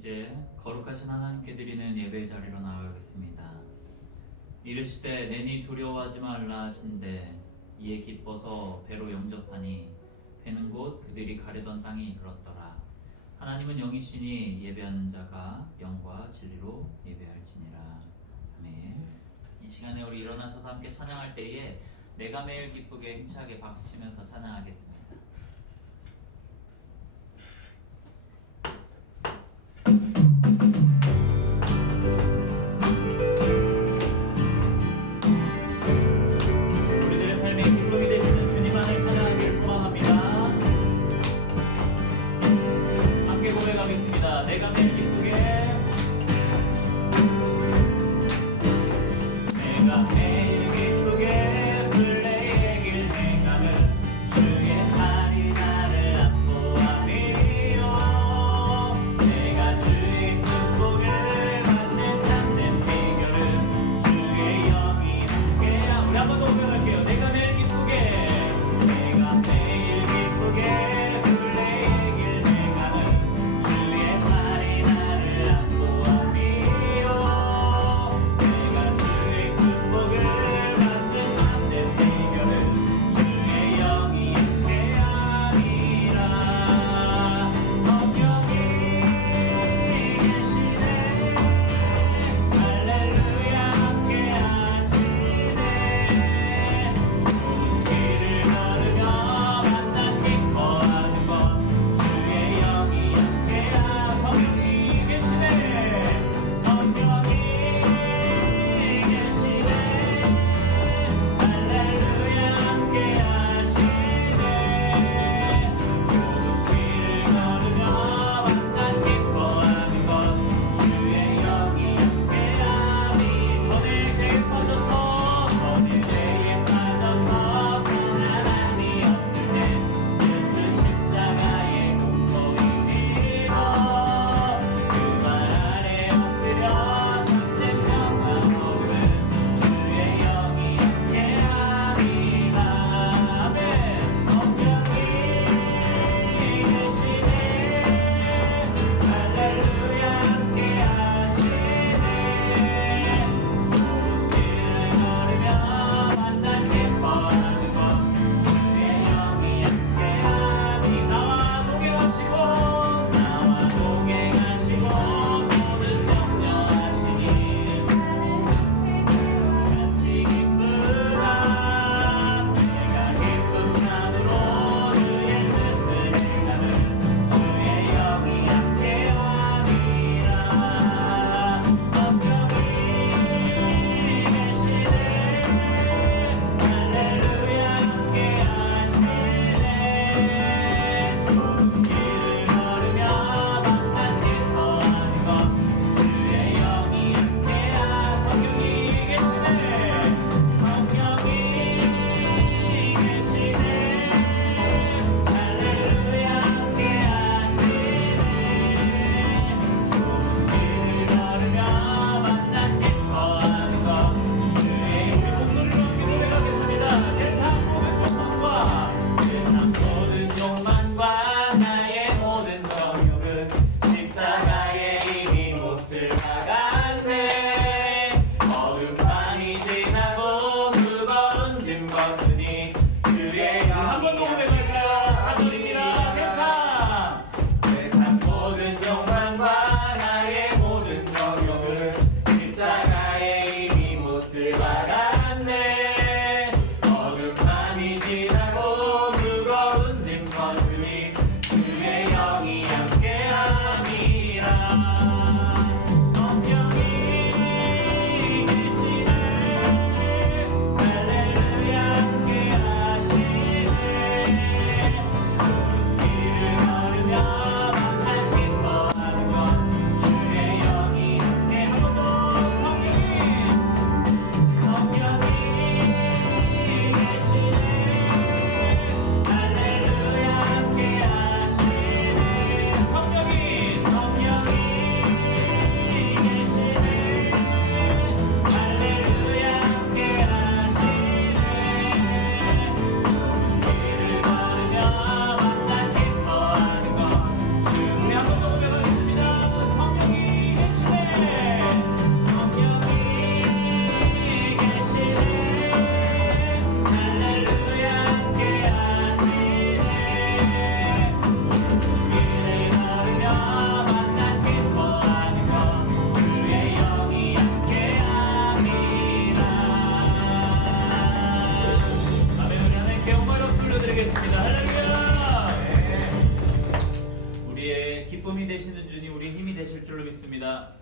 이제 거룩하신 하나님께 드리는 예배의 자리로 나아가겠습니다. 이르시되 내니 두려워하지 말라 하신대 이에 기뻐서 배로 영접하니 배는 곧 그들이 가려던 땅에 이르렀더라. 하나님은 영이시니 예배하는 자가 영과 진리로 예배할지니라. 아멘. 이 시간에 우리 일어나셔서 함께 찬양할 때에 내가 매일 기쁘게 힘차게 박수치면서 찬양하겠습니다. 내가 매일 기쁘게 내가 매일 기쁘게 술래의 길 행하며 주의 팔이 나를 안보하리요. 내가 주의 축복을 받는 참된 비결은 주의 영이 함께야. 우리 한번 더 고백할게요. 내가 매일 기쁘게 내가 매일 기쁘게 술래의 길 행하며 주의 팔이 나를 되시는 주님 우리 힘이 되실 줄로 믿습니다.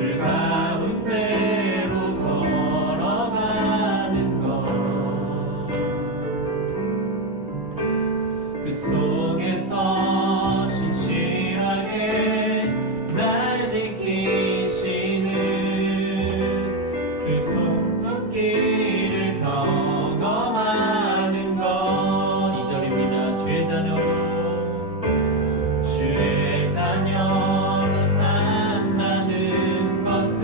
물 가운데로 걸어가는 것, 그 속에서 신실하게 날 지키시는 그 손길을 경험하는 것. 2절입니다. 주의 자녀로 산다는 것은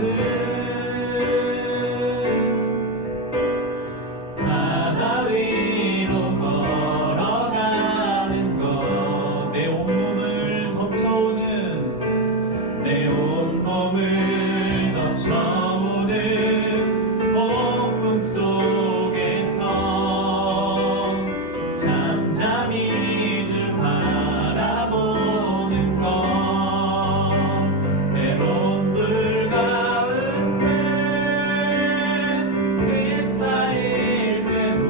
바다 위로 걸어가는 것, 내 온몸을 덮쳐오는 폭풍 속에서 잠잠히 주 바라보는 것, 때론 물 가운데 휩싸일 때도,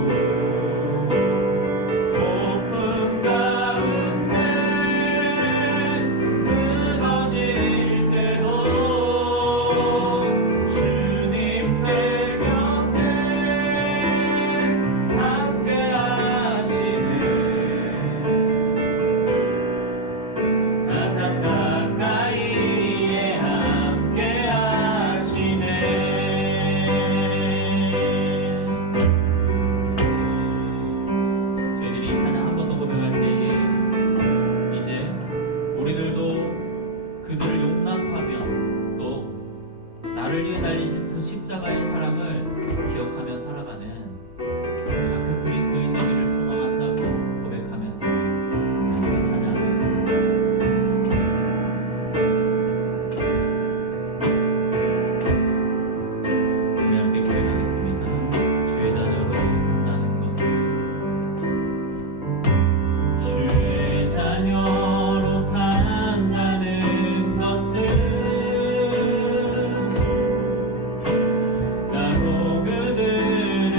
폭풍 가운데 무너질 때도 주님 내 곁에 함께 하시네. 가장 가까이에 함께 하시네. 저희들이 이 찬양 한 번 더 고백할 때에 이제 우리들도 그들을 용납하며 또 나를 위해 달리신 그 십자가의 사랑을 기억하며 살아가는 우리가 그 그리스도인 되기를 소망한다고 고백하면서 우리 함께 찬양하겠습니다. 우리 함께 고백하겠습니다. 주의 자녀로 산다는 것은, 주의 자녀로 산다는 것은 나도 그들을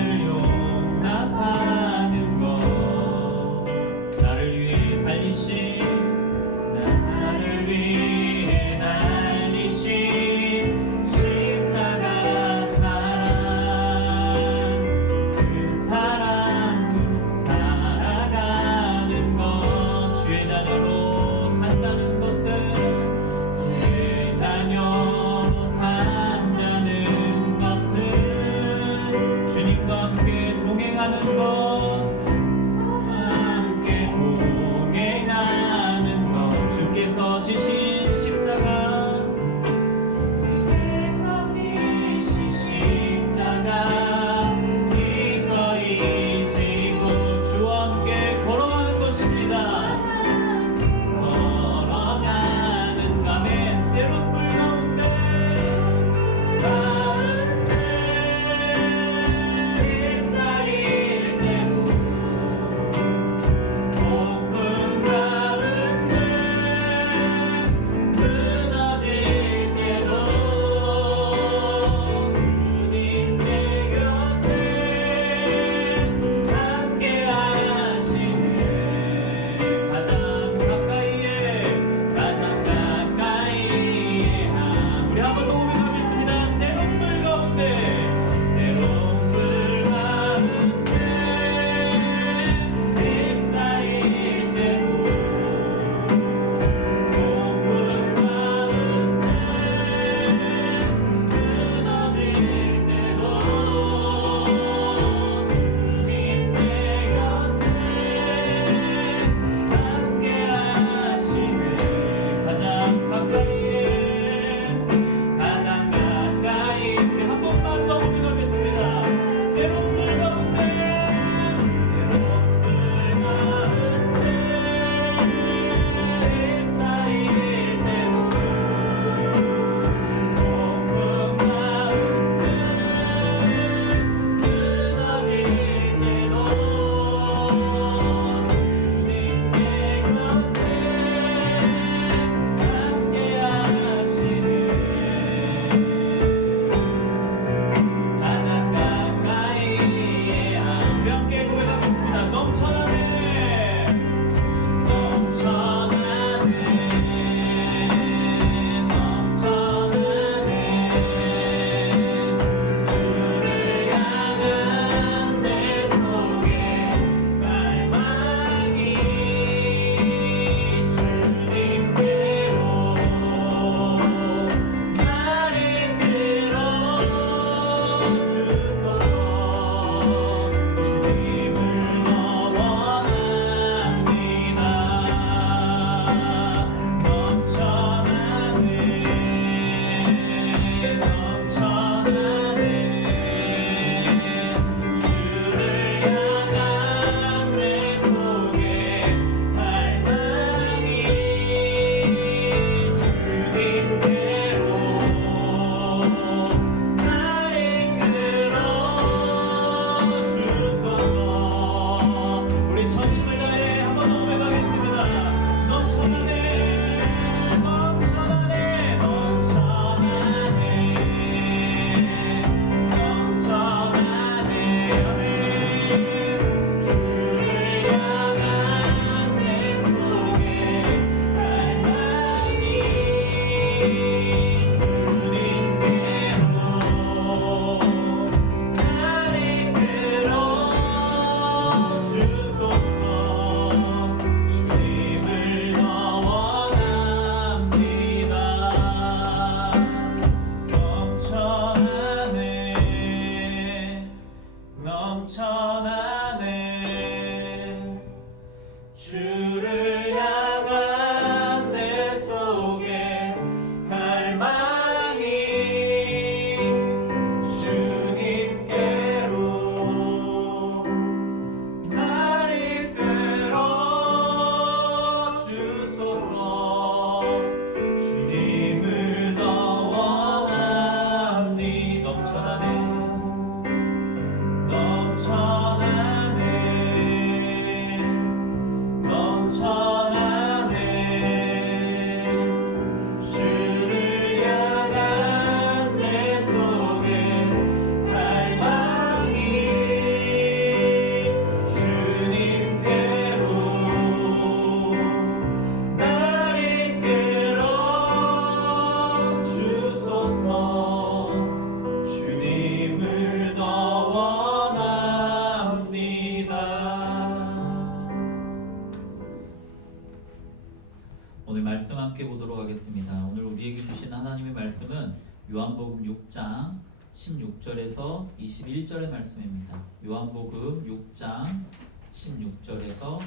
요한복음 6장 16절에서 21절의 말씀입니다. 요한복음 6장 16절에서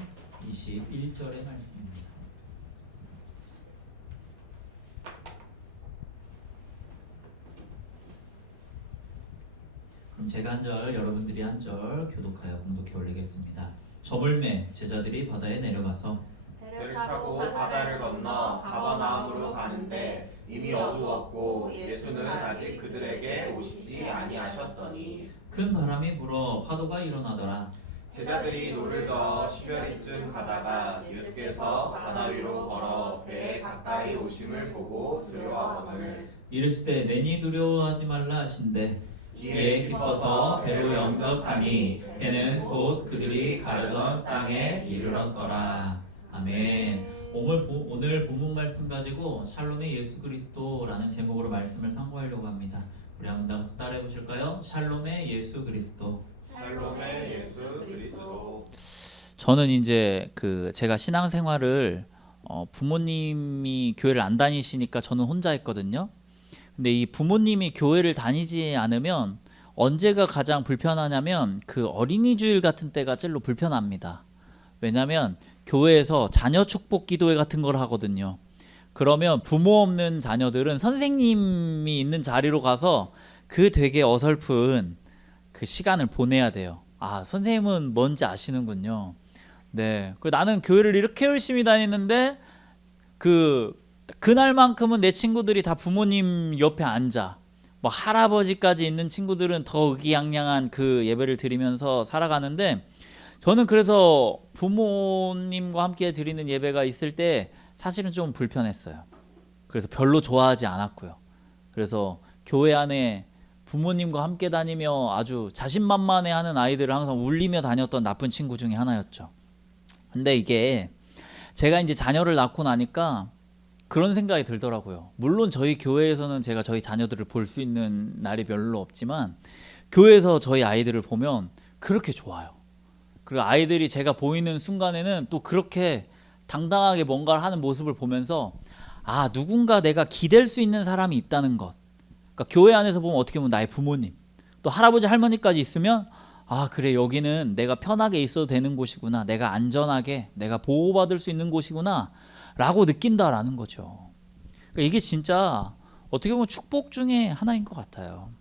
21절의 말씀입니다. 그럼 제가 한 절, 여러분들이 한 절 교독하여 공독해 올리겠습니다. 저물매 제자들이 바다에 내려가서 배를 타고 바다를 건너 가버나움으로 가는데 이미 어두웠고 예수는 아직 그들에게 오시지 아니하셨더니 큰 바람이 불어 파도가 일어나더라. 제자들이 노를 저어 10여리쯤 가다가 예수께서 바다 위로 걸어 배에 가까이 오심을 보고 두려워하거늘 이르시되 내니 두려워하지 말라 하신대 이에 기뻐서 배로 영접하니 배는 곧 그들이 가려던 땅에 이르렀더라. 아멘. 오늘 본문 말씀 가지고 샬롬의 예수 그리스도라는 제목으로 말씀을 상고하려고 합니다. 우리 한번 다 같이 따라해 보실까요? 샬롬의 예수 그리스도. 샬롬의 예수 그리스도. 저는 이제 제가 신앙생활을 부모님이 교회를 안 다니시니까 저는 혼자 했거든요. 근데 이 부모님이 교회를 다니지 않으면 언제가 가장 불편하냐면 어린이주일 같은 때가 제일로 불편합니다. 왜냐면 교회에서 자녀 축복 기도회 같은 걸 하거든요. 그러면 부모 없는 자녀들은 선생님이 있는 자리로 가서 되게 어설픈 시간을 보내야 돼요. 아, 선생님은 뭔지 아시는군요. 네. 나는 교회를 이렇게 열심히 다니는데 그날만큼은 내 친구들이 다 부모님 옆에 앉아. 뭐 할아버지까지 있는 친구들은 더 의기양양한 예배를 드리면서 살아가는데 저는 그래서 부모님과 함께 드리는 예배가 있을 때 사실은 좀 불편했어요. 그래서 별로 좋아하지 않았고요. 그래서 교회 안에 부모님과 함께 다니며 아주 자신만만해하는 아이들을 항상 울리며 다녔던 나쁜 친구 중에 하나였죠. 근데 이게 제가 이제 자녀를 낳고 나니까 그런 생각이 들더라고요. 물론 저희 교회에서는 제가 저희 자녀들을 볼 수 있는 날이 별로 없지만 교회에서 저희 아이들을 보면 그렇게 좋아요. 그리고 아이들이 제가 보이는 순간에는 또 그렇게 당당하게 뭔가를 하는 모습을 보면서 아, 누군가 내가 기댈 수 있는 사람이 있다는 것. 그러니까 교회 안에서 보면 어떻게 보면 나의 부모님, 또 할아버지 할머니까지 있으면 아, 그래, 여기는 내가 편하게 있어도 되는 곳이구나, 내가 안전하게 내가 보호받을 수 있는 곳이구나 라고 느낀다라는 거죠. 그러니까 이게 진짜 어떻게 보면 축복 중에 하나인 것 같아요.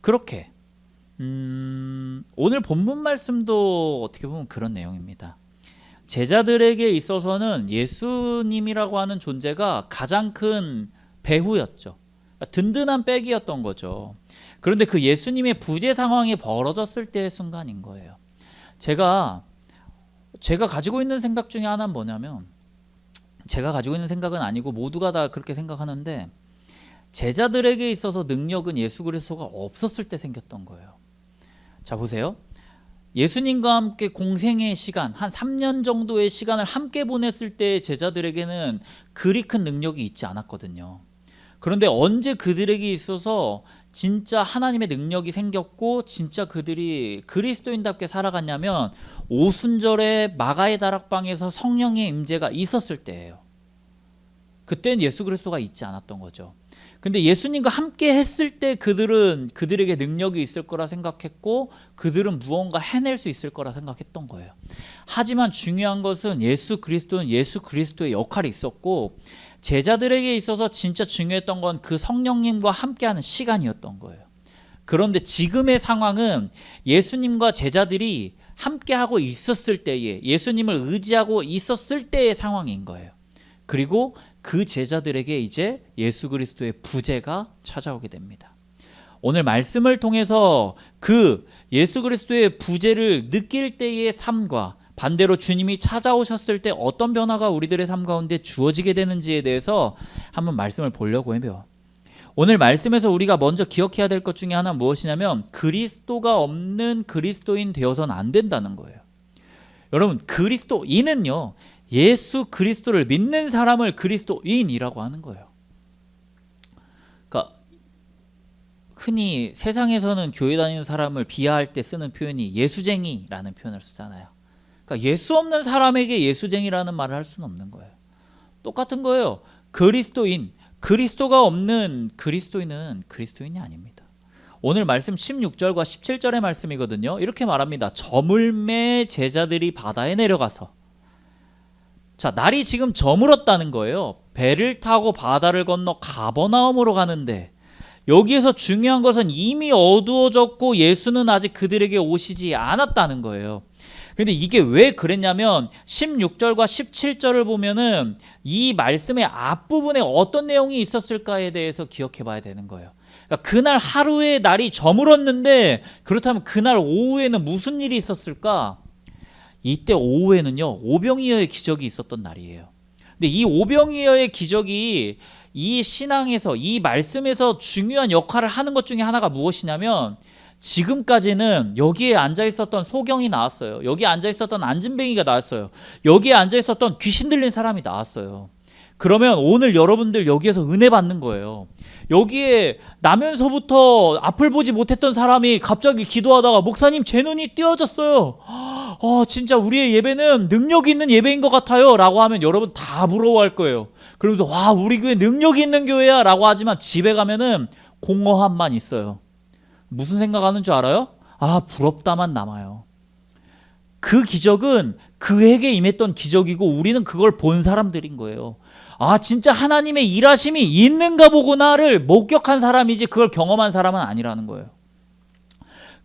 그렇게 오늘 본문 말씀도 어떻게 보면 그런 내용입니다. 제자들에게 있어서는 예수님이라고 하는 존재가 가장 큰 배후였죠. 든든한 백이었던 거죠. 그런데 그 예수님의 부재 상황이 벌어졌을 때의 순간인 거예요. 제가 가지고 있는 생각 중에 하나는 뭐냐면, 제가 가지고 있는 생각은 아니고 모두가 다 그렇게 생각하는데, 제자들에게 있어서 능력은 예수 그리스도가 없었을 때 생겼던 거예요. 자, 보세요. 예수님과 함께 공생의 시간, 한 3년 정도의 시간을 함께 보냈을 때 제자들에게는 그리 큰 능력이 있지 않았거든요. 그런데 언제 그들에게 있어서 진짜 하나님의 능력이 생겼고 진짜 그들이 그리스도인답게 살아갔냐면 오순절에 마가의 다락방에서 성령의 임재가 있었을 때예요. 그때는 예수 그리스도가 있지 않았던 거죠. 근데 예수님과 함께 했을 때 그들에게 능력이 있을 거라 생각했고 그들은 무언가 해낼 수 있을 거라 생각했던 거예요. 하지만 중요한 것은 예수 그리스도는 예수 그리스도의 역할이 있었고 제자들에게 있어서 진짜 중요했던 건 그 성령님과 함께하는 시간이었던 거예요. 그런데 지금의 상황은 예수님과 제자들이 함께하고 있었을 때에, 예수님을 의지하고 있었을 때의 상황인 거예요. 그리고 그 제자들에게 이제 예수 그리스도의 부재가 찾아오게 됩니다. 오늘 말씀을 통해서 그 예수 그리스도의 부재를 느낄 때의 삶과 반대로 주님이 찾아오셨을 때 어떤 변화가 우리들의 삶 가운데 주어지게 되는지에 대해서 한번 말씀을 보려고 해요. 오늘 말씀에서 우리가 먼저 기억해야 될 것 중에 하나는 무엇이냐면 그리스도가 없는 그리스도인 되어서는 안 된다는 거예요. 여러분, 그리스도인은요, 예수 그리스도를 믿는 사람을 그리스도인이라고 하는 거예요. 그러니까 흔히 세상에서는 교회 다니는 사람을 비하할 때 쓰는 표현이 예수쟁이라는 표현을 쓰잖아요. 그러니까 예수 없는 사람에게 예수쟁이라는 말을 할 수는 없는 거예요. 똑같은 거예요. 그리스도인, 그리스도가 없는 그리스도인은 그리스도인이 아닙니다. 오늘 말씀 16절과 17절의 말씀이거든요. 이렇게 말합니다. 저물매 제자들이 바다에 내려가서, 자, 날이 지금 저물었다는 거예요. 배를 타고 바다를 건너 가버나움으로 가는데, 여기에서 중요한 것은 이미 어두워졌고 예수는 아직 그들에게 오시지 않았다는 거예요. 근데 이게 왜 그랬냐면 16절과 17절을 보면은 이 말씀의 앞부분에 어떤 내용이 있었을까에 대해서 기억해 봐야 되는 거예요. 그러니까 그날 하루에 날이 저물었는데, 그렇다면 그날 오후에는 무슨 일이 있었을까? 이때 오후에는요, 오병이어의 기적이 있었던 날이에요. 근데 이 오병이어의 기적이 이 신앙에서, 이 말씀에서 중요한 역할을 하는 것 중에 하나가 무엇이냐면, 지금까지는 여기에 앉아 있었던 소경이 나왔어요. 여기에 앉아 있었던 안진뱅이가 나왔어요. 여기에 앉아 있었던 귀신 들린 사람이 나왔어요. 그러면 오늘 여러분들 여기에서 은혜 받는 거예요. 여기에 나면서부터 앞을 보지 못했던 사람이 갑자기 기도하다가 목사님 제 눈이 띄어졌어요. 진짜 우리의 예배는 능력이 있는 예배인 것 같아요 라고 하면 여러분 다 부러워할 거예요. 그러면서 와, 우리 교회 능력이 있는 교회야 라고 하지만 집에 가면은 공허함만 있어요. 무슨 생각하는 줄 알아요? 부럽다만 남아요. 그 기적은 그에게 임했던 기적이고 우리는 그걸 본 사람들인 거예요. 진짜 하나님의 일하심이 있는가 보구나를 목격한 사람이지 그걸 경험한 사람은 아니라는 거예요.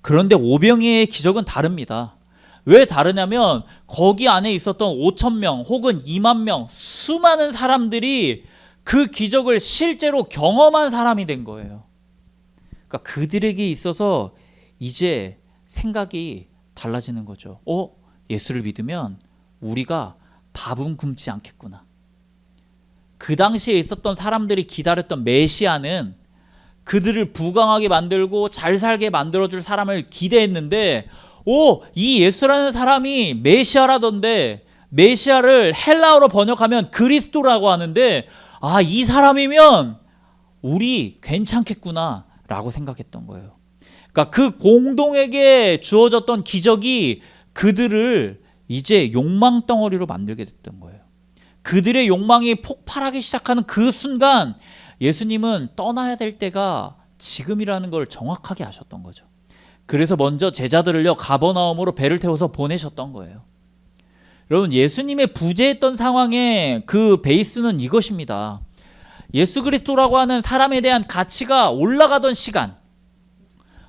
그런데 오병이의 기적은 다릅니다. 왜 다르냐면 거기 안에 있었던 5,000명 혹은 2만 명 수많은 사람들이 그 기적을 실제로 경험한 사람이 된 거예요. 그러니까 그들에게 있어서 이제 생각이 달라지는 거죠. 예수를 믿으면 우리가 밥은 굶지 않겠구나. 그 당시에 있었던 사람들이 기다렸던 메시아는 그들을 부강하게 만들고 잘 살게 만들어줄 사람을 기대했는데, 이 예수라는 사람이 메시아라던데, 메시아를 헬라어로 번역하면 그리스도라고 하는데, 이 사람이면 우리 괜찮겠구나 라고 생각했던 거예요. 그러니까 그 공동에게 주어졌던 기적이 그들을 이제 욕망 덩어리로 만들게 됐던 거예요. 그들의 욕망이 폭발하기 시작하는 그 순간 예수님은 떠나야 될 때가 지금이라는 걸 정확하게 아셨던 거죠. 그래서 먼저 제자들을요, 가버나움으로 배를 태워서 보내셨던 거예요. 여러분, 예수님의 부재했던 상황의 그 베이스는 이것입니다. 예수 그리스도라고 하는 사람에 대한 가치가 올라가던 시간,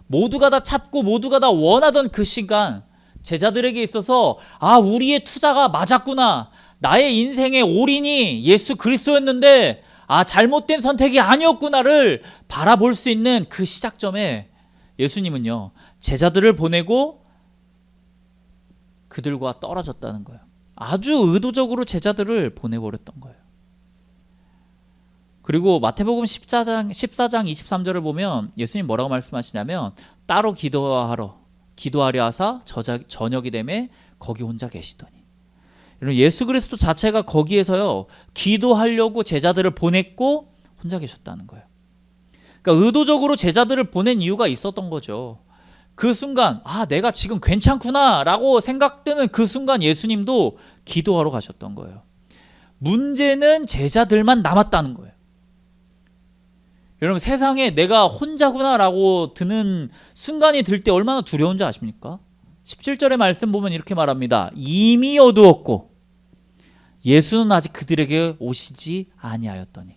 모두가 다 찾고 모두가 다 원하던 그 시간, 제자들에게 있어서 우리의 투자가 맞았구나, 나의 인생의 올인이 예수 그리스도였는데 잘못된 선택이 아니었구나를 바라볼 수 있는 그 시작점에 예수님은요, 제자들을 보내고 그들과 떨어졌다는 거예요. 아주 의도적으로 제자들을 보내버렸던 거예요. 그리고 마태복음 14장 23절을 보면 예수님 뭐라고 말씀하시냐면, 따로 기도하려 하사 저녁이 되매 거기 혼자 계시더니. 예수 그리스도 자체가 거기에서요, 기도하려고 제자들을 보냈고 혼자 계셨다는 거예요. 그러니까 의도적으로 제자들을 보낸 이유가 있었던 거죠. 그 순간 내가 지금 괜찮구나 라고 생각되는 그 순간 예수님도 기도하러 가셨던 거예요. 문제는 제자들만 남았다는 거예요. 여러분, 세상에 내가 혼자구나 라고 드는 순간이 들 때 얼마나 두려운지 아십니까? 17절의 말씀 보면 이렇게 말합니다. 이미 어두웠고 예수는 아직 그들에게 오시지 아니하였더니.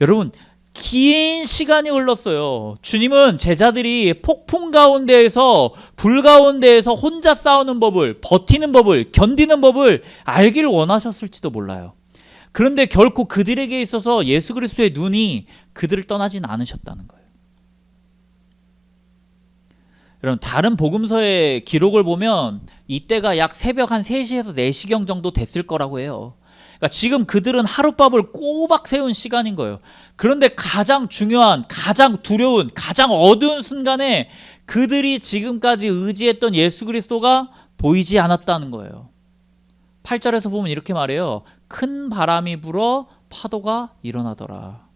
여러분, 긴 시간이 흘렀어요. 주님은 제자들이 폭풍 가운데에서, 불 가운데에서 혼자 싸우는 법을, 버티는 법을, 견디는 법을 알기를 원하셨을지도 몰라요. 그런데 결코 그들에게 있어서 예수 그리스도의 눈이 그들을 떠나진 않으셨다는 거예요. 여러분, 다른 복음서의 기록을 보면 이때가 약 새벽 한 3시에서 4시경 정도 됐을 거라고 해요. 그러니까 지금 그들은 하룻밤을 꼬박 세운 시간인 거예요. 그런데 가장 중요한, 가장 두려운, 가장 어두운 순간에 그들이 지금까지 의지했던 예수 그리스도가 보이지 않았다는 거예요. 8절에서 보면 이렇게 말해요. 큰 바람이 불어 파도가 일어나더라.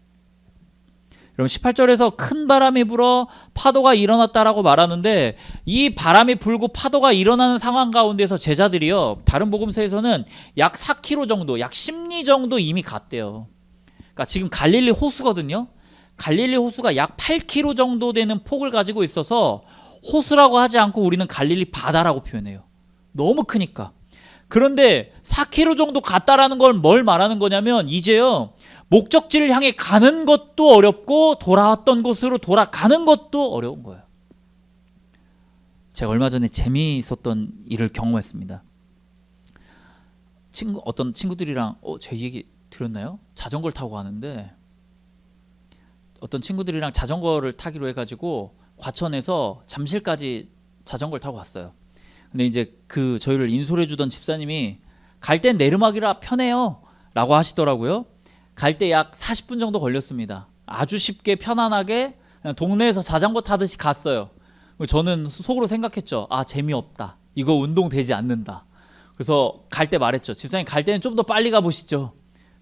여러분, 18절에서 큰 바람이 불어 파도가 일어났다라고 말하는데, 이 바람이 불고 파도가 일어나는 상황 가운데서 제자들이요, 다른 복음서에서는 약 4km 정도, 약 10리 정도 이미 갔대요. 그러니까 그러니까 지금 갈릴리 호수거든요. 갈릴리 호수가 약 8km 정도 되는 폭을 가지고 있어서 호수라고 하지 않고 우리는 갈릴리 바다라고 표현해요. 너무 크니까. 그런데 4km 정도 갔다라는 걸 뭘 말하는 거냐면 이제요, 목적지를 향해 가는 것도 어렵고 돌아왔던 곳으로 돌아가는 것도 어려운 거예요. 제가 얼마 전에 재미있었던 일을 경험했습니다. 어떤 친구들이랑 제 얘기 들었나요? 자전거를 타고 가는데 어떤 친구들이랑 자전거를 타기로 해가지고 과천에서 잠실까지 자전거를 타고 갔어요. 근데 이제 그 저희를 인솔해 주던 집사님이 갈 땐 내리막이라 편해요 라고 하시더라고요. 갈 때 약 40분 정도 걸렸습니다. 아주 쉽게 편안하게 그냥 동네에서 자전거 타듯이 갔어요. 저는 속으로 생각했죠. 아, 재미없다. 이거 운동 되지 않는다. 그래서 갈 때 말했죠. 집사님, 갈 때는 좀 더 빨리 가보시죠.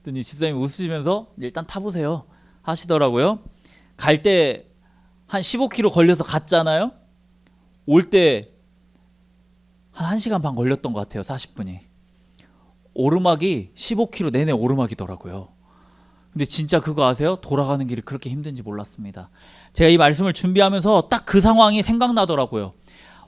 그랬더니 집사님이 웃으시면서 일단 타보세요 하시더라고요. 갈 때 한 15km 걸려서 갔잖아요. 올 때 한 1시간 반 걸렸던 것 같아요. 40분이. 오르막이 15km 내내 오르막이더라고요. 근데 진짜 그거 아세요? 돌아가는 길이 그렇게 힘든지 몰랐습니다. 제가 이 말씀을 준비하면서 딱 그 상황이 생각나더라고요.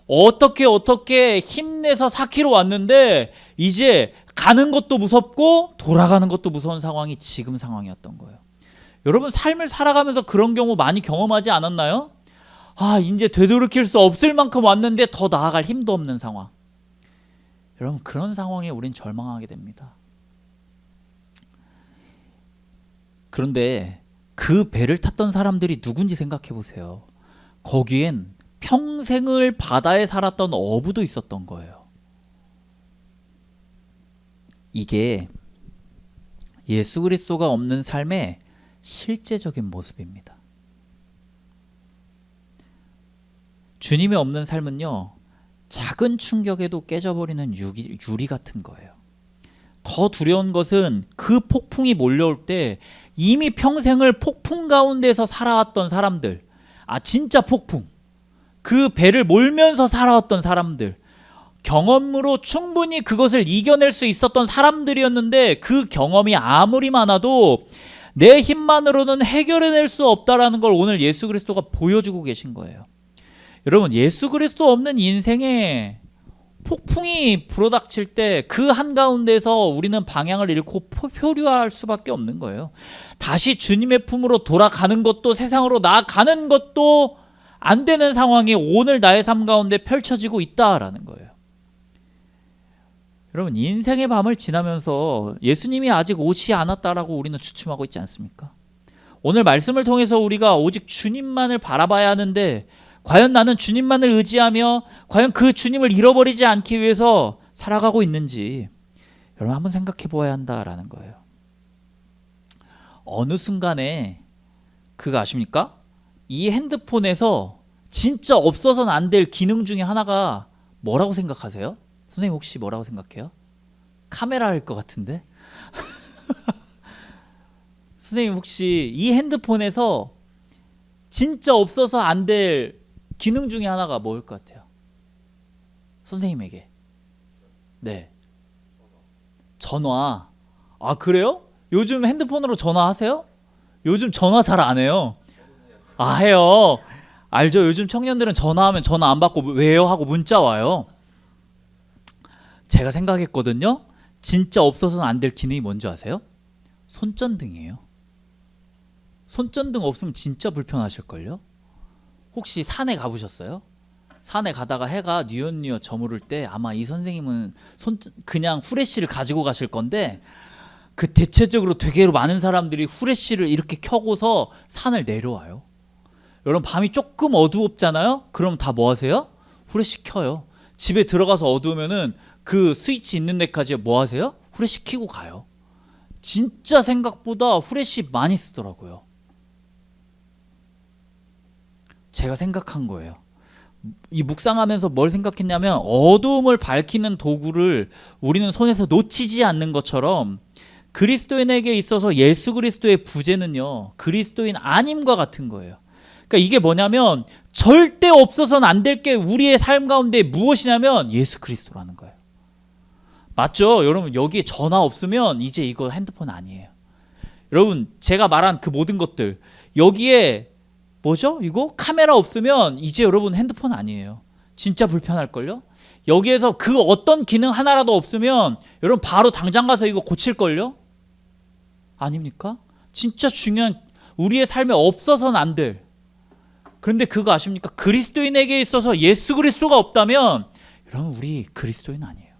어떻게 힘내서 4km 왔는데 이제 가는 것도 무섭고 돌아가는 것도 무서운 상황이 지금 상황이었던 거예요. 여러분, 삶을 살아가면서 그런 경우 많이 경험하지 않았나요? 아, 이제 되돌이킬 수 없을 만큼 왔는데 더 나아갈 힘도 없는 상황. 여러분, 그런 상황에 우린 절망하게 됩니다. 그런데 그 배를 탔던 사람들이 누군지 생각해 보세요. 거기엔 평생을 바다에 살았던 어부도 있었던 거예요. 이게 예수 그리스도가 없는 삶의 실제적인 모습입니다. 주님이 없는 삶은요, 작은 충격에도 깨져버리는 유리 같은 거예요. 더 두려운 것은 그 폭풍이 몰려올 때 이미 평생을 폭풍 가운데서 살아왔던 사람들, 진짜 폭풍, 그 배를 몰면서 살아왔던 사람들, 경험으로 충분히 그것을 이겨낼 수 있었던 사람들이었는데 그 경험이 아무리 많아도 내 힘만으로는 해결해낼 수 없다라는 걸 오늘 예수 그리스도가 보여주고 계신 거예요. 여러분, 예수 그리스도 없는 인생에 폭풍이 불어닥칠 때 그 한가운데서 우리는 방향을 잃고 표류할 수밖에 없는 거예요. 다시 주님의 품으로 돌아가는 것도 세상으로 나아가는 것도 안 되는 상황이 오늘 나의 삶 가운데 펼쳐지고 있다라는 거예요. 여러분, 인생의 밤을 지나면서 예수님이 아직 오지 않았다라고 우리는 주춤하고 있지 않습니까? 오늘 말씀을 통해서 우리가 오직 주님만을 바라봐야 하는데 과연 나는 주님만을 의지하며 과연 그 주님을 잃어버리지 않기 위해서 살아가고 있는지 여러분 한번 생각해 보아야 한다라는 거예요. 어느 순간에 그거 아십니까? 이 핸드폰에서 진짜 없어서는 안 될 기능 중에 하나가 뭐라고 생각하세요? 선생님 혹시 뭐라고 생각해요? 카메라일 것 같은데? 선생님 혹시 이 핸드폰에서 진짜 없어서 안 될 기능 중에 하나가 뭐일 것 같아요? 선생님에게. 네. 전화. 아, 그래요? 요즘 핸드폰으로 전화하세요? 요즘 전화 잘 안 해요. 아, 해요. 알죠? 요즘 청년들은 전화하면 전화 안 받고 왜요? 하고 문자 와요. 제가 생각했거든요. 진짜 없어서는 안 될 기능이 뭔지 아세요? 손전등이에요. 손전등 없으면 진짜 불편하실걸요? 혹시 산에 가보셨어요? 산에 가다가 해가 뉘엿뉘엿 저무를 때 아마 이 선생님은 그냥 후레쉬를 가지고 가실 건데 그 대체적으로 되게 많은 사람들이 후레쉬를 이렇게 켜고서 산을 내려와요. 여러분, 밤이 조금 어두웠잖아요? 그럼 다 뭐 하세요? 후레쉬 켜요. 집에 들어가서 어두우면은 그 스위치 있는 데까지 뭐 하세요? 후레쉬 켜고 가요. 진짜 생각보다 후레쉬 많이 쓰더라고요. 제가 생각한 거예요. 이 묵상하면서 뭘 생각했냐면 어두움을 밝히는 도구를 우리는 손에서 놓치지 않는 것처럼 그리스도인에게 있어서 예수 그리스도의 부재는요, 그리스도인 아님과 같은 거예요. 그러니까 이게 뭐냐면 절대 없어서는 안 될 게 우리의 삶 가운데 무엇이냐면 예수 그리스도라는 거예요. 맞죠? 여러분, 여기에 전화 없으면 이제 이거 핸드폰 아니에요. 여러분 제가 말한 그 모든 것들 여기에 뭐죠? 이거 카메라 없으면 이제 여러분 핸드폰 아니에요. 진짜 불편할걸요? 여기에서 그 어떤 기능 하나라도 없으면 여러분 바로 당장 가서 이거 고칠걸요? 아닙니까? 진짜 중요한 우리의 삶에 없어서는 안 될. 그런데 그거 아십니까? 그리스도인에게 있어서 예수 그리스도가 없다면 여러분 우리 그리스도인 아니에요.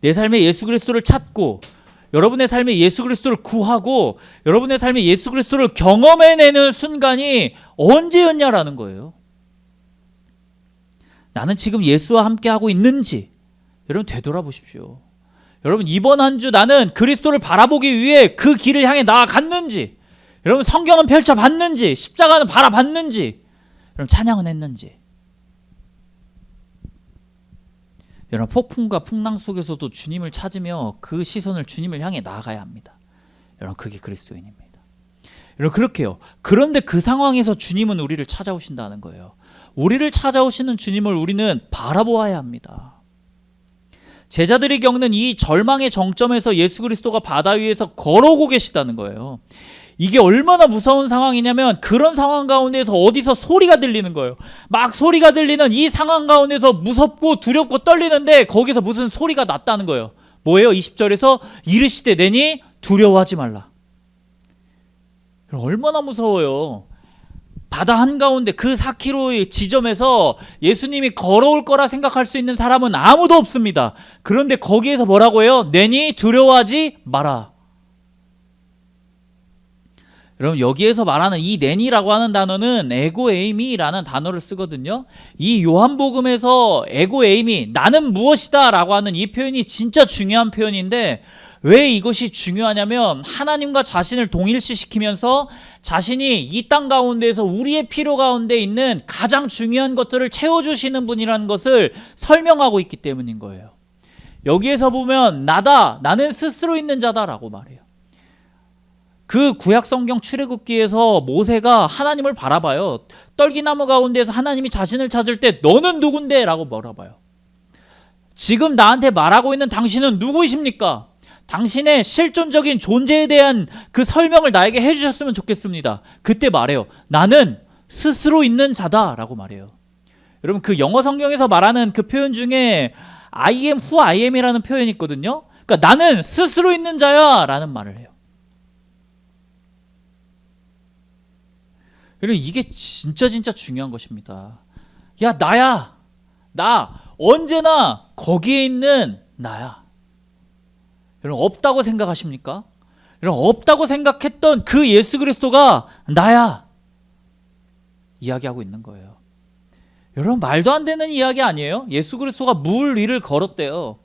내 삶에 예수 그리스도를 찾고 여러분의 삶에 예수 그리스도를 구하고 여러분의 삶에 예수 그리스도를 경험해내는 순간이 언제였냐라는 거예요. 나는 지금 예수와 함께하고 있는지 여러분 되돌아보십시오. 여러분 이번 한 주 나는 그리스도를 바라보기 위해 그 길을 향해 나아갔는지, 여러분 성경은 펼쳐봤는지, 십자가는 바라봤는지, 여러분 찬양은 했는지. 여러분 폭풍과 풍랑 속에서도 주님을 찾으며 그 시선을 주님을 향해 나아가야 합니다. 여러분 그게 그리스도인입니다. 여러분 그렇게요. 그런데 그 상황에서 주님은 우리를 찾아오신다는 거예요. 우리를 찾아오시는 주님을 우리는 바라보아야 합니다. 제자들이 겪는 이 절망의 정점에서 예수 그리스도가 바다 위에서 걸어오고 계시다는 거예요. 이게 얼마나 무서운 상황이냐면 그런 상황 가운데서 어디서 소리가 들리는 거예요. 막 소리가 들리는 이 상황 가운데서 무섭고 두렵고 떨리는데 거기서 무슨 소리가 났다는 거예요. 뭐예요? 20절에서 이르시되 내니 두려워하지 말라. 얼마나 무서워요. 바다 한가운데 그 4km의 지점에서 예수님이 걸어올 거라 생각할 수 있는 사람은 아무도 없습니다. 그런데 거기에서 뭐라고 해요? 내니 두려워하지 마라. 여러분 여기에서 말하는 이 내니라고 하는 단어는 에고에이미라는 단어를 쓰거든요. 이 요한복음에서 에고에이미, 나는 무엇이다 라고 하는 이 표현이 진짜 중요한 표현인데 왜 이것이 중요하냐면 하나님과 자신을 동일시시키면서 자신이 이 땅 가운데에서 우리의 필요 가운데 있는 가장 중요한 것들을 채워주시는 분이라는 것을 설명하고 있기 때문인 거예요. 여기에서 보면 나다, 나는 스스로 있는 자다라고 말해요. 그 구약성경 출애굽기에서 모세가 하나님을 바라봐요. 떨기나무 가운데서 하나님이 자신을 찾을 때 너는 누군데? 라고 물어봐요. 지금 나한테 말하고 있는 당신은 누구이십니까? 당신의 실존적인 존재에 대한 그 설명을 나에게 해주셨으면 좋겠습니다. 그때 말해요. 나는 스스로 있는 자다 라고 말해요. 여러분 그 영어 성경에서 말하는 그 표현 중에 I am who I am 이라는 표현이 있거든요. 그러니까 나는 스스로 있는 자야 라는 말을 해요. 여러분 이게 진짜 중요한 것입니다. 야 나야, 나 언제나 거기에 있는 나야. 여러분 없다고 생각하십니까? 여러분 없다고 생각했던 그 예수 그리스도가 나야 이야기하고 있는 거예요. 여러분 말도 안 되는 이야기 아니에요? 예수 그리스도가 물 위를 걸었대요.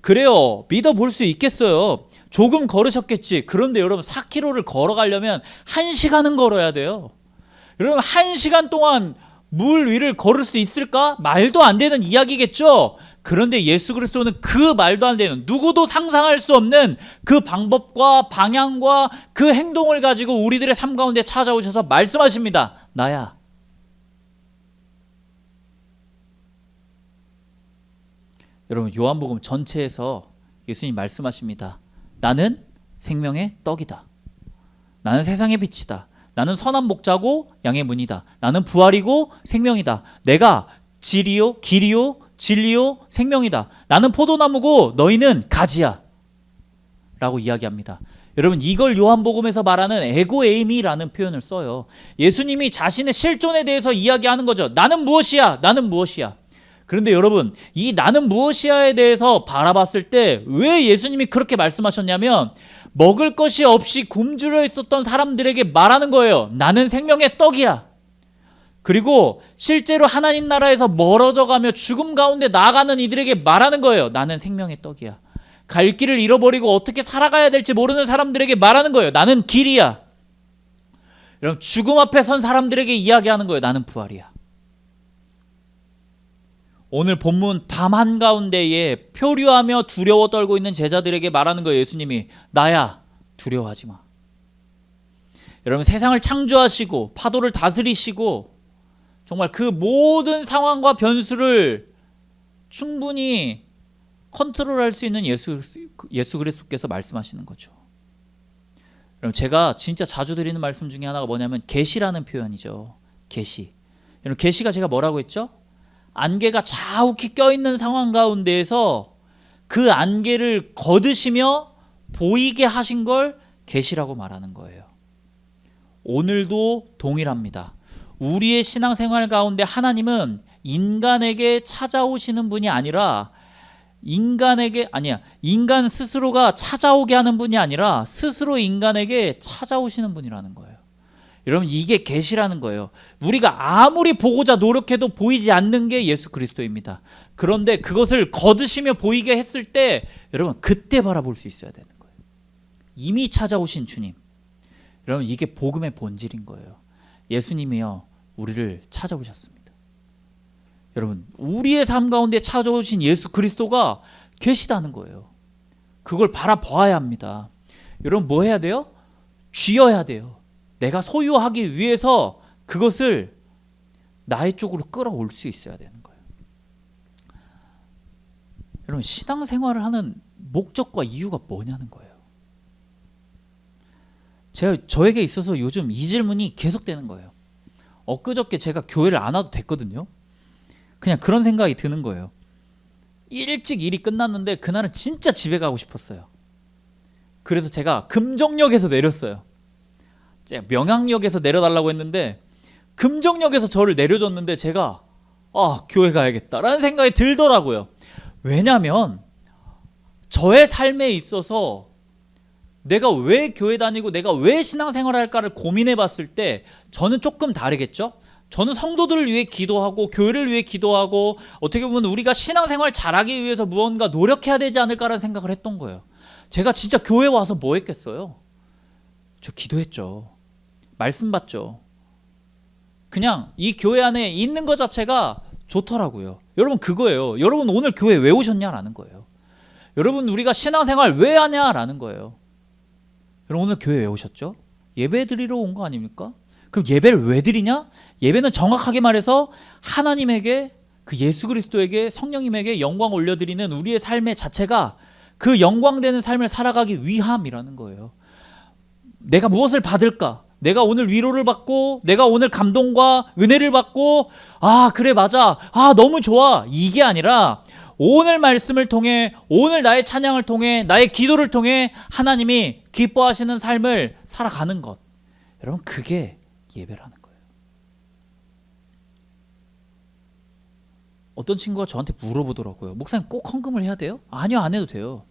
그래요, 믿어볼 수 있겠어요. 조금 걸으셨겠지. 그런데 여러분 4km를 걸어가려면 1시간은 걸어야 돼요. 여러분 1시간 동안 물 위를 걸을 수 있을까? 말도 안 되는 이야기겠죠. 그런데 예수 그리스도는 그 말도 안 되는, 누구도 상상할 수 없는 그 방법과 방향과 그 행동을 가지고 우리들의 삶 가운데 찾아오셔서 말씀하십니다. 나야. 여러분 요한복음 전체에서 예수님 말씀하십니다. 나는 생명의 떡이다. 나는 세상의 빛이다. 나는 선한 목자고 양의 문이다. 나는 부활이고 생명이다. 내가 질이요 길이요 진리요 생명이다. 나는 포도나무고 너희는 가지야 라고 이야기합니다. 여러분 이걸 요한복음에서 말하는 에고에이미라는 표현을 써요. 예수님이 자신의 실존에 대해서 이야기하는 거죠. 나는 무엇이야? 나는 무엇이야? 그런데 여러분 이 나는 무엇이야에 대해서 바라봤을 때 왜 예수님이 그렇게 말씀하셨냐면 먹을 것이 없이 굶주려 있었던 사람들에게 말하는 거예요. 나는 생명의 떡이야. 그리고 실제로 하나님 나라에서 멀어져 가며 죽음 가운데 나아가는 이들에게 말하는 거예요. 나는 생명의 떡이야. 갈 길을 잃어버리고 어떻게 살아가야 될지 모르는 사람들에게 말하는 거예요. 나는 길이야. 여러분 죽음 앞에 선 사람들에게 이야기하는 거예요. 나는 부활이야. 오늘 본문 밤 한가운데에 표류하며 두려워 떨고 있는 제자들에게 말하는 거예요. 예수님이 나야, 두려워하지 마. 여러분 세상을 창조하시고 파도를 다스리시고 정말 그 모든 상황과 변수를 충분히 컨트롤할 수 있는 예수 그리스도께서 말씀하시는 거죠. 여러분 제가 진짜 자주 드리는 말씀 중에 하나가 뭐냐면 계시라는 표현이죠. 계시. 여러분 계시가 제가 뭐라고 했죠? 안개가 자욱히 껴있는 상황 가운데에서 그 안개를 거두시며 보이게 하신 걸 계시라고 말하는 거예요. 오늘도 동일합니다. 우리의 신앙생활 가운데 하나님은 인간에게 찾아오시는 분이 아니라 인간 스스로가 찾아오게 하는 분이 아니라 스스로 인간에게 찾아오시는 분이라는 거예요. 여러분 이게 계시라는 거예요. 우리가 아무리 보고자 노력해도 보이지 않는 게 예수 그리스도입니다. 그런데 그것을 거두시며 보이게 했을 때 여러분 그때 바라볼 수 있어야 되는 거예요. 이미 찾아오신 주님. 여러분 이게 복음의 본질인 거예요. 예수님이요 우리를 찾아오셨습니다. 여러분 우리의 삶 가운데 찾아오신 예수 그리스도가 계시다는 거예요. 그걸 바라봐야 합니다. 여러분 뭐 해야 돼요? 쥐어야 돼요. 내가 소유하기 위해서 그것을 나의 쪽으로 끌어올 수 있어야 되는 거예요. 여러분 신앙생활을 하는 목적과 이유가 뭐냐는 거예요. 저에게 있어서 요즘 이 질문이 계속되는 거예요. 엊그저께 제가 교회를 안 와도 됐거든요. 그냥 그런 생각이 드는 거예요. 일찍 일이 끝났는데 그날은 진짜 집에 가고 싶었어요. 그래서 제가 금정역에서 내렸어요. 제가 명항역에서 내려달라고 했는데 금정역에서 저를 내려줬는데 제가 교회 가야겠다라는 생각이 들더라고요. 왜냐하면 저의 삶에 있어서 내가 왜 교회 다니고 내가 왜 신앙생활을 할까를 고민해 봤을 때 저는 조금 다르겠죠. 저는 성도들을 위해 기도하고 교회를 위해 기도하고 어떻게 보면 우리가 신앙생활 잘하기 위해서 무언가 노력해야 되지 않을까라는 생각을 했던 거예요. 제가 진짜 교회 와서 뭐 했겠어요? 저 기도했죠. 말씀 받죠. 그냥 이 교회 안에 있는 것 자체가 좋더라고요. 여러분 그거예요. 여러분 오늘 교회 왜 오셨냐라는 거예요. 여러분 우리가 신앙생활 왜 하냐라는 거예요. 여러분 오늘 교회 왜 오셨죠? 예배 드리러 온 거 아닙니까? 그럼 예배를 왜 드리냐? 예배는 정확하게 말해서 하나님에게 그 예수 그리스도에게 성령님에게 영광 올려드리는 우리의 삶의 자체가 그 영광되는 삶을 살아가기 위함이라는 거예요. 내가 무엇을 받을까? 내가 오늘 위로를 받고 내가 오늘 감동과 은혜를 받고 그래 맞아 너무 좋아 이게 아니라 오늘 말씀을 통해 오늘 나의 찬양을 통해 나의 기도를 통해 하나님이 기뻐하시는 삶을 살아가는 것. 여러분 그게 예배라는 거예요. 어떤 친구가 저한테 물어보더라고요. 목사님 꼭 헌금을 해야 돼요? 아니요 안 해도 돼요.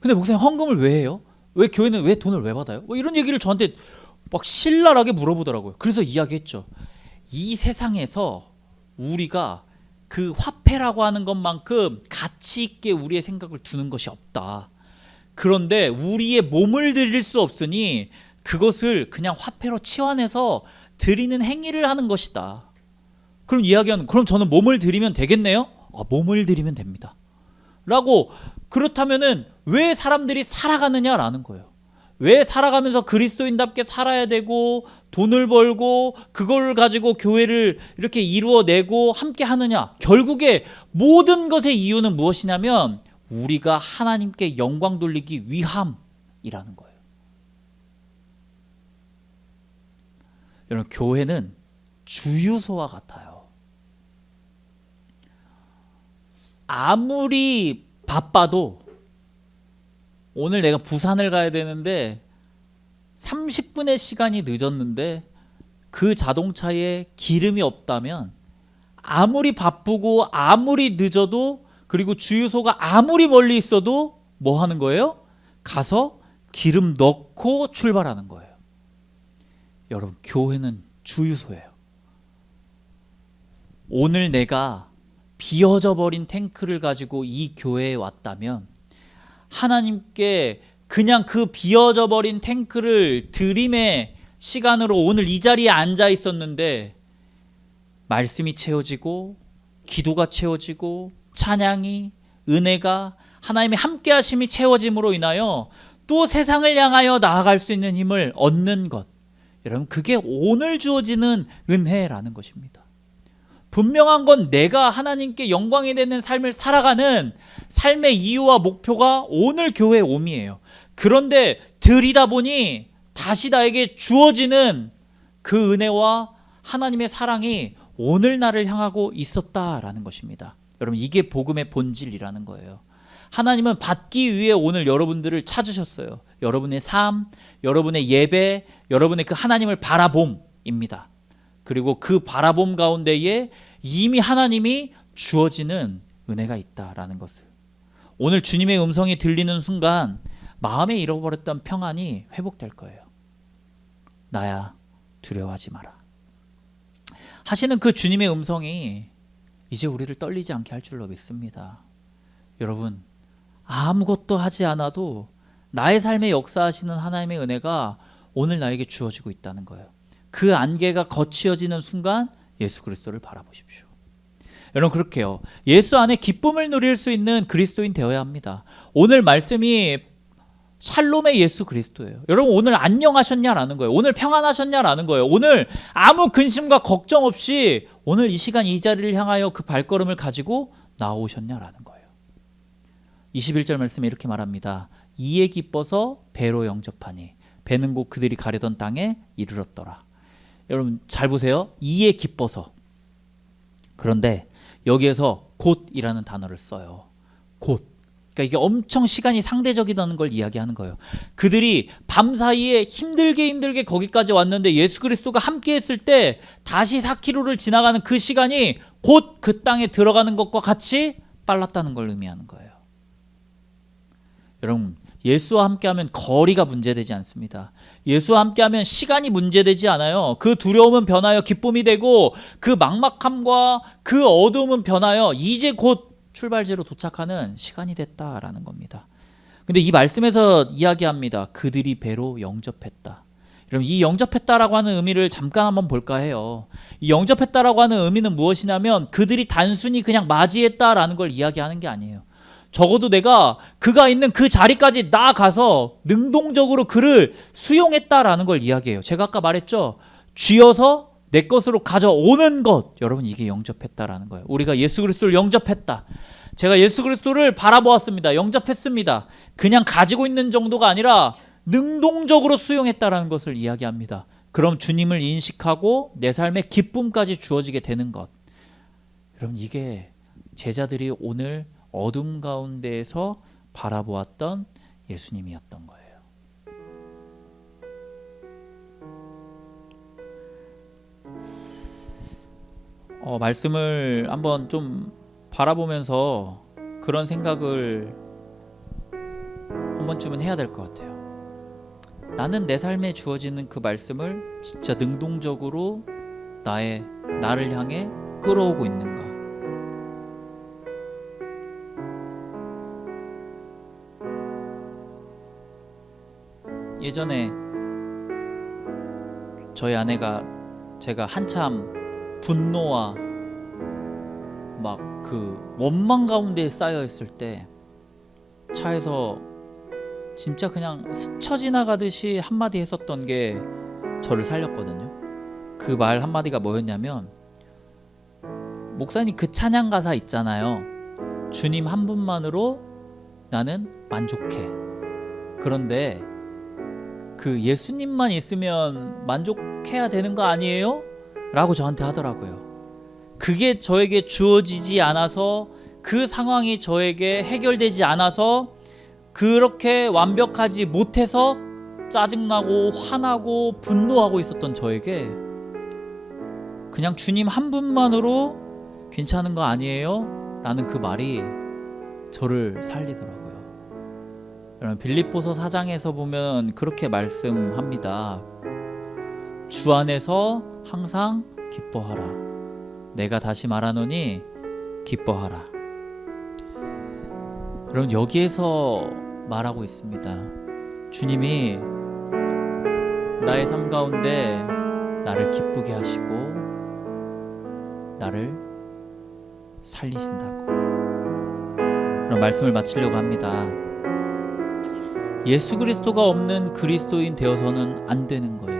근데 목사님 헌금을 왜 해요? 왜 교회는 왜 돈을 왜 받아요? 뭐 이런 얘기를 저한테 막 신랄하게 물어보더라고요. 그래서 이야기했죠. 이 세상에서 우리가 그 화폐라고 하는 것만큼 가치 있게 우리의 생각을 두는 것이 없다. 그런데 우리의 몸을 드릴 수 없으니 그것을 그냥 화폐로 치환해서 드리는 행위를 하는 것이다. 그럼 이야기하는 그럼 저는 몸을 드리면 되겠네요? 몸을 드리면 됩니다. 라고 그렇다면은 왜 사람들이 살아가느냐라는 거예요. 왜 살아가면서 그리스도인답게 살아야 되고 돈을 벌고 그걸 가지고 교회를 이렇게 이루어내고 함께 하느냐. 결국에 모든 것의 이유는 무엇이냐면 우리가 하나님께 영광 돌리기 위함이라는 거예요. 여러분 교회는 주유소와 같아요. 아무리 바빠도 오늘 내가 부산을 가야 되는데 30분의 시간이 늦었는데 그 자동차에 기름이 없다면 아무리 바쁘고 아무리 늦어도 그리고 주유소가 아무리 멀리 있어도 뭐 하는 거예요? 가서 기름 넣고 출발하는 거예요. 여러분 교회는 주유소예요. 오늘 내가 비어져 버린 탱크를 가지고 이 교회에 왔다면 하나님께 그냥 그 비어져 버린 탱크를 드림의 시간으로 오늘 이 자리에 앉아 있었는데 말씀이 채워지고 기도가 채워지고 찬양이 은혜가 하나님의 함께 하심이 채워짐으로 인하여 또 세상을 향하여 나아갈 수 있는 힘을 얻는 것. 여러분 그게 오늘 주어지는 은혜라는 것입니다. 분명한 건 내가 하나님께 영광이 되는 삶을 살아가는 삶의 이유와 목표가 오늘 교회에 옴이에요. 그런데 들이다 보니 다시 나에게 주어지는 그 은혜와 하나님의 사랑이 오늘 나를 향하고 있었다라는 것입니다. 여러분, 이게 복음의 본질이라는 거예요. 하나님은 받기 위해 오늘 여러분들을 찾으셨어요. 여러분의 삶, 여러분의 예배, 여러분의 그 하나님을 바라봄입니다. 그리고 그 바라봄 가운데에 이미 하나님이 주어지는 은혜가 있다라는 것을, 오늘 주님의 음성이 들리는 순간 마음에 잃어버렸던 평안이 회복될 거예요. 나야, 두려워하지 마라 하시는 그 주님의 음성이 이제 우리를 떨리지 않게 할 줄로 믿습니다. 여러분, 아무것도 하지 않아도 나의 삶에 역사하시는 하나님의 은혜가 오늘 나에게 주어지고 있다는 거예요. 그 안개가 거치어지는 순간 예수 그리스도를 바라보십시오. 여러분, 그렇게요. 예수 안에 기쁨을 누릴 수 있는 그리스도인 되어야 합니다. 오늘 말씀이 샬롬의 예수 그리스도예요. 여러분, 오늘 안녕하셨냐라는 거예요. 오늘 평안하셨냐라는 거예요. 오늘 아무 근심과 걱정 없이 오늘 이 시간 이 자리를 향하여 그 발걸음을 가지고 나오셨냐라는 거예요. 21절 말씀에 이렇게 말합니다. 이에 기뻐서 배로 영접하니 배는 곧 그들이 가려던 땅에 이르렀더라. 여러분, 잘 보세요. 이에 기뻐서. 그런데 여기에서 곧이라는 단어를 써요. 곧. 그러니까 이게 엄청 시간이 상대적이라는 걸 이야기하는 거예요. 그들이 밤사이에 힘들게 거기까지 왔는데 예수 그리스도가 함께 했을 때 다시 4km를 지나가는 그 시간이 곧 그 땅에 들어가는 것과 같이 빨랐다는 걸 의미하는 거예요. 여러분, 예수와 함께하면 거리가 문제되지 않습니다. 예수와 함께하면 시간이 문제되지 않아요. 그 두려움은 변하여 기쁨이 되고 그 막막함과 그 어두움은 변하여 이제 곧 출발지로 도착하는 시간이 됐다라는 겁니다. 근데 이 말씀에서 이야기합니다. 그들이 배로 영접했다. 여러분, 이 영접했다라고 하는 의미를 잠깐 한번 볼까 해요. 이 영접했다라고 하는 의미는 무엇이냐면 그들이 단순히 그냥 맞이했다라는 걸 이야기하는 게 아니에요. 적어도 내가 그가 있는 그 자리까지 나아가서 능동적으로 그를 수용했다라는 걸 이야기해요. 제가 아까 말했죠. 쥐어서 내 것으로 가져오는 것. 여러분, 이게 영접했다라는 거예요. 우리가 예수 그리스도를 영접했다. 제가 예수 그리스도를 바라보았습니다. 영접했습니다. 그냥 가지고 있는 정도가 아니라 능동적으로 수용했다라는 것을 이야기합니다. 그럼 주님을 인식하고 내 삶의 기쁨까지 주어지게 되는 것. 여러분, 이게 제자들이 오늘 어둠 가운데에서 바라보았던 예수님이었던 거예요. 말씀을 한번 좀 바라보면서 그런 생각을 한 번쯤은 해야 될 것 같아요. 나는 내 삶에 주어지는 그 말씀을 진짜 능동적으로 나를 향해 끌어오고 있는가? 예전에 저희 아내가 제가 한참 분노와 막 그 원망 가운데 쌓여 있을 때 차에서 진짜 그냥 스쳐 지나가듯이 한마디 했었던 게 저를 살렸거든요. 그 말 한마디가 뭐였냐면, 목사님 그 찬양 가사 있잖아요. 주님 한 분만으로 나는 만족해. 그런데 그 예수님만 있으면 만족해야 되는 거 아니에요? 라고 저한테 하더라고요. 그게 저에게 주어지지 않아서, 그 상황이 저에게 해결되지 않아서, 그렇게 완벽하지 못해서 짜증나고 화나고 분노하고 있었던 저에게 그냥 주님 한 분만으로 괜찮은 거 아니에요? 라는 그 말이 저를 살리더라고요. 여러분, 빌립보서 4장에서 보면 그렇게 말씀합니다. 주 안에서 항상 기뻐하라. 내가 다시 말하노니 기뻐하라. 여러분, 여기에서 말하고 있습니다. 주님이 나의 삶 가운데 나를 기쁘게 하시고 나를 살리신다고. 그런 말씀을 마치려고 합니다. 예수 그리스도가 없는 그리스도인 되어서는 안 되는 거예요.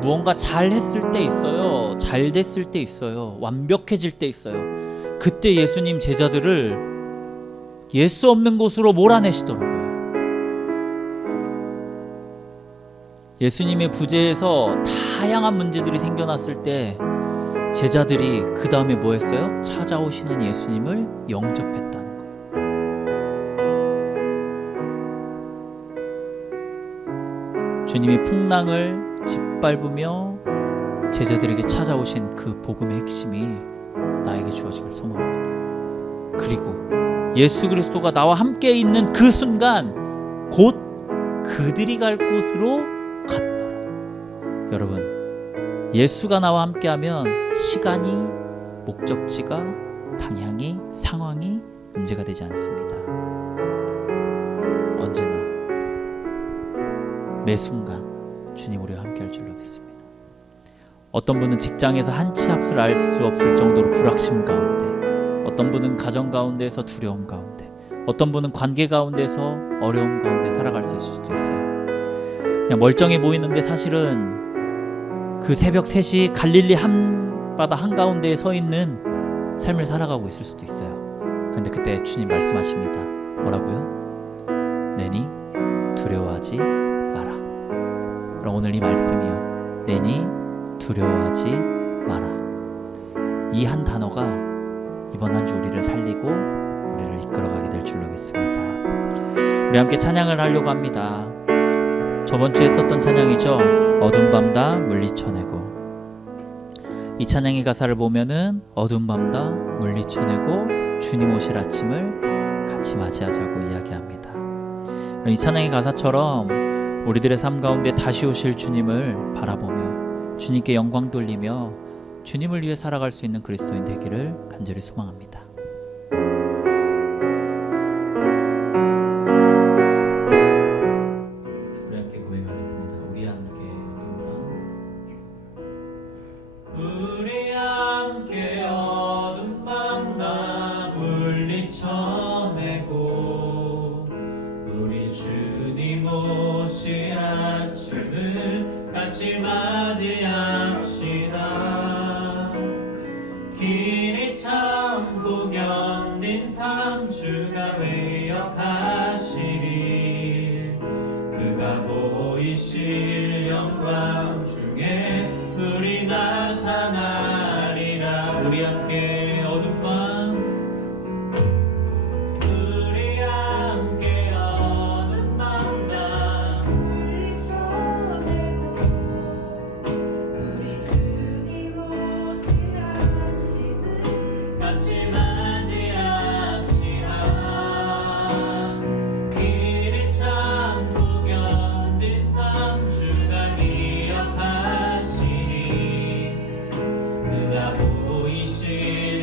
무언가 잘 했을 때 있어요. 잘 됐을 때 있어요. 완벽해질 때 있어요. 그때 예수님 제자들을 예수 없는 곳으로 몰아내시더라고요. 예수님의 부재에서 다양한 문제들이 생겨났을 때 제자들이 그 다음에 뭐 했어요? 찾아오시는 예수님을 영접했다는 거예요. 주님이 풍랑을 짓밟으며 제자들에게 찾아오신 그 복음의 핵심이 나에게 주어지길 소망합니다. 그리고 예수 그리스도가 나와 함께 있는 그 순간 곧 그들이 갈 곳으로 갔더라. 여러분, 예수가 나와 함께하면 시간이, 목적지가, 방향이, 상황이 문제가 되지 않습니다. 언제나 매 순간 주님 우리와 함께할 줄로 믿습니다. 어떤 분은 직장에서 한 치 앞을 알 수 없을 정도로 불확신 가운데, 어떤 분은 가정 가운데서 두려움 가운데, 어떤 분은 관계 가운데서 어려움 가운데 살아갈 수 있을 수도 있어요. 그냥 멀쩡해 보이는데 사실은 그 새벽 3시 갈릴리 한바다 한가운데에 서 있는 삶을 살아가고 있을 수도 있어요. 그런데 그때 주님 말씀하십니다. 뭐라고요? 내니 두려워하지 마라. 그럼 오늘 이 말씀이요, 내니 두려워하지 마라. 이 한 단어가 이번 한 주 우리를 살리고 우리를 이끌어가게 될 줄로 믿습니다. 우리 함께 찬양을 하려고 합니다. 저번 주에 썼던 찬양이죠. 어두운 밤 다 물리쳐내고. 이 찬양의 가사를 보면은 어두운 밤 다 물리쳐내고 주님 오실 아침을 같이 맞이하자고 이야기합니다. 이 찬양의 가사처럼 우리들의 삶 가운데 다시 오실 주님을 바라보며 주님께 영광 돌리며 주님을 위해 살아갈 수 있는 그리스도인 되기를 간절히 소망합니다. 우리 함께 고백하겠습니다. 우리 함께 우리 함께 어두운 밤 다 물리쳐내고 우리 주님 오실 아침을 같이 맞이합시다. 길이 참고 견딘 3주가 회역하시리. 그가 보이실 영광 중에 우리 나타나리라. 우리 함께 어두운 밤, 우리 함께 어두운 밤 다 물리쳐내고 우리 주님 오실 아침을 같이 맞이합시다. 길이 참고 견딘 3주가 기억하시니 그가 보이실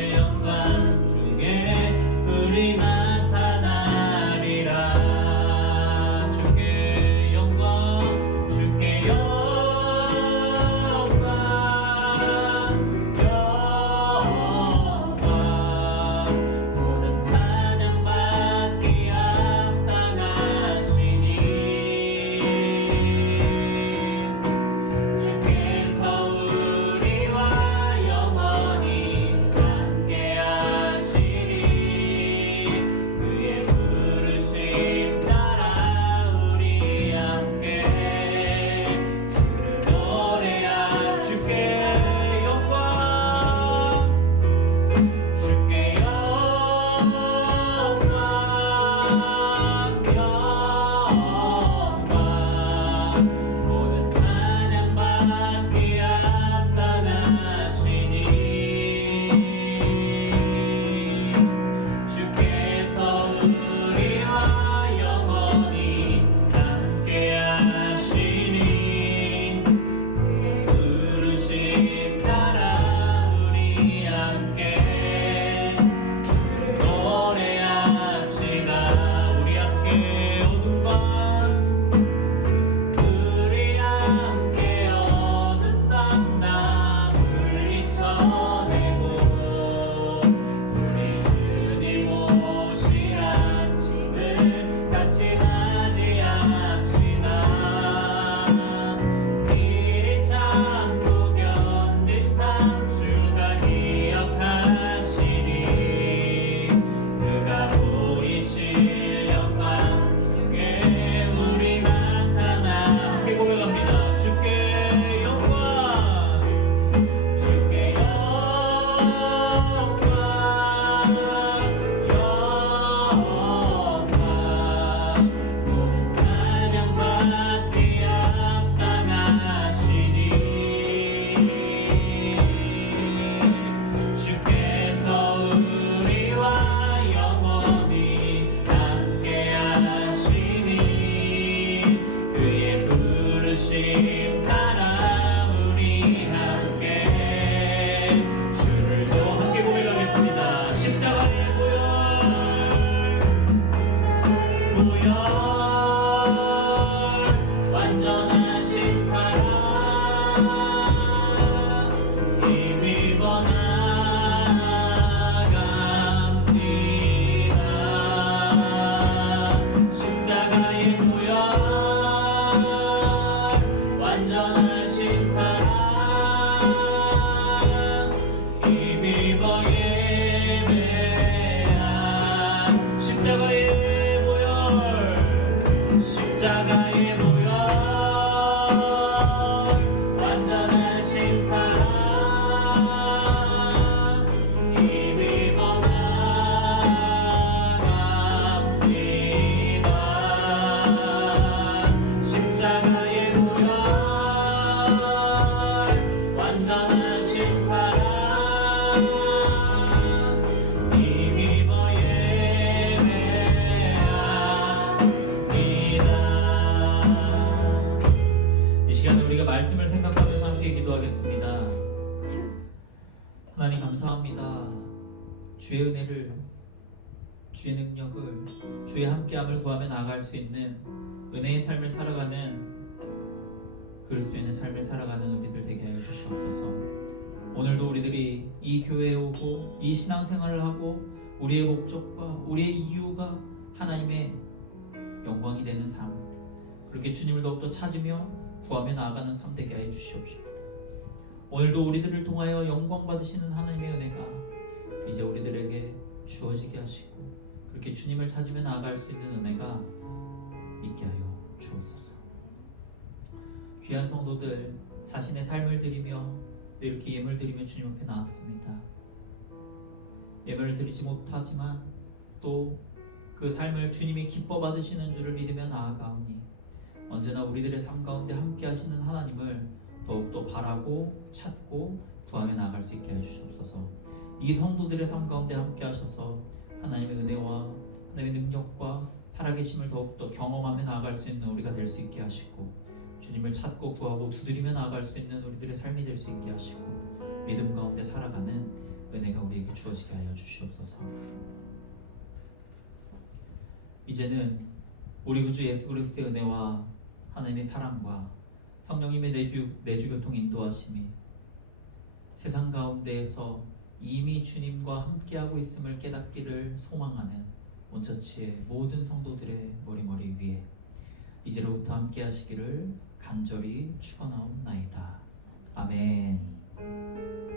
하나님 감사합니다. 주의 은혜를, 주의 능력을, 주의 함께함을 구하며 나아갈 수 있는 은혜의 삶을 살아가는 그리스도인의 삶을 살아가는 우리들 되게 하여 주시옵소서. 오늘도 우리들이 이 교회에 오고 이 신앙생활을 하고 우리의 목적과 우리의 이유가 하나님의 영광이 되는 삶, 그렇게 주님을 더욱더 찾으며 구하며 나아가는 삶 되게 하여 주시옵소서. 오늘도 우리들을 통하여 영광 받으시는 하나님의 은혜가 이제 우리들에게 주어지게 하시고 그렇게 주님을 찾으며 나아갈 수 있는 은혜가 있게 하여 주옵소서. 귀한 성도들, 자신의 삶을 드리며 이렇게 예물 드리며 주님 앞에 나왔습니다. 예물을 드리지 못하지만 또 그 삶을 주님이 기뻐 받으시는 줄을 믿으며 나아가오니 언제나 우리들의 삶 가운데 함께 하시는 하나님을 더욱더 바라고 찾고 구하며 나아갈 수 있게 해주시옵소서. 이 성도들의 삶 가운데 함께 하셔서 하나님의 은혜와 하나님의 능력과 살아계심을 더욱더 경험하며 나아갈 수 있는 우리가 될 수 있게 하시고 주님을 찾고 구하고 두드리며 나아갈 수 있는 우리들의 삶이 될 수 있게 하시고 믿음 가운데 살아가는 은혜가 우리에게 주어지게 하여 주시옵소서. 이제는 우리 구주 예수 그리스도의 은혜와 하나님의 사랑과 성령님의 내주교통 인도하심이 세상 가운데에서 이미 주님과 함께하고 있음을 깨닫기를 소망하는 온처치의 모든 성도들의 머리 위에 이제로부터 함께하시기를 간절히 축원하옵나이다. 아멘.